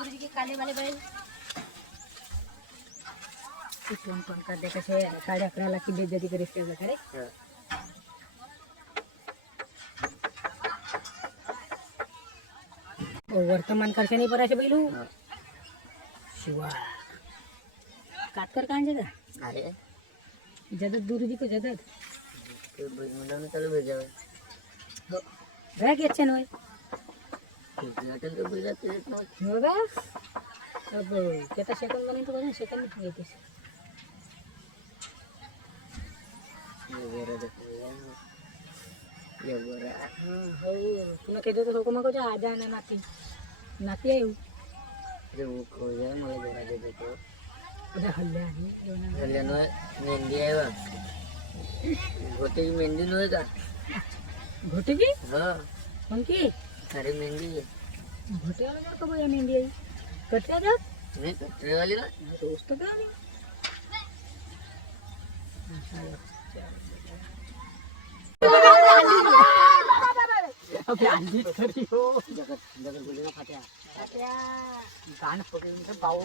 गुरुजी के काले वाले बैल फोन फोन कर दे कसे 11:30 लाख की बेइज्जती करीस त्याला खरे वर्तमान करशे नाही पराशे बैलू शिवा काटकर कांजे का अरे जदत गुरुजी को जदत तो मुंडा में चालू भेजा हो रह के अच्छा नोय होटल तो भेजा ते होगा अब कितना सेकंड बने तो बने सेकंड में घेतेस ये बोरा हो तुला कहते तो हुकुम को जा आजा ना नाती नाती आहे जो को या मला बोरा दे देतो उद्या हल्ले आहे हल्ले नो मेहंदी आहे बा गोटे की मेहंदी नो का घोटे की हां कौन की अरे मेहंदी घोटे वाला का बोया मेहंदी आई कटरा जा नहीं कटरे वाली ना दोस्त का नहीं अबे अंधी खरी हो जगत जगत बोली ना फाट्या फाट्या कान पकडून तर पाऊ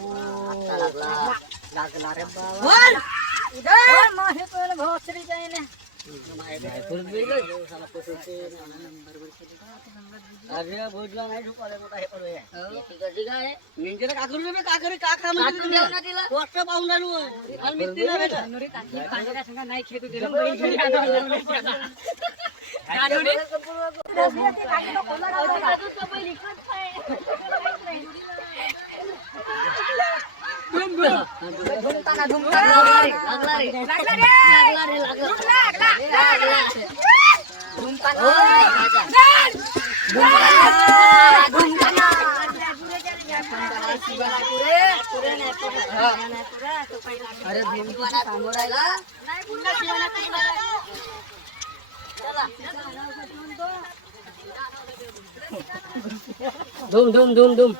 लागला रे बाबा बोल इधर माहे कोण भोसरी जाईने नायपूर गेलो साला पोसते बरोबर अरे बोलला नाही झुकाले मोठा हे पडवे ठीक आहे निंजरा का करू बे का करे का खा म्हणजे देऊ ना तिला वाटतं पाहून राहिलो आणि मी तिला भेटा नोरे काकी कांगरा संग नाही खेतू दिलं बैल घरी आलो काढोडे रसल्या ते काकी नो कोला राहतो तो बैल इकत आहे धुमताना लागला रे धुमताना अरे भीमला समोर आला धूम धूम धूम धूम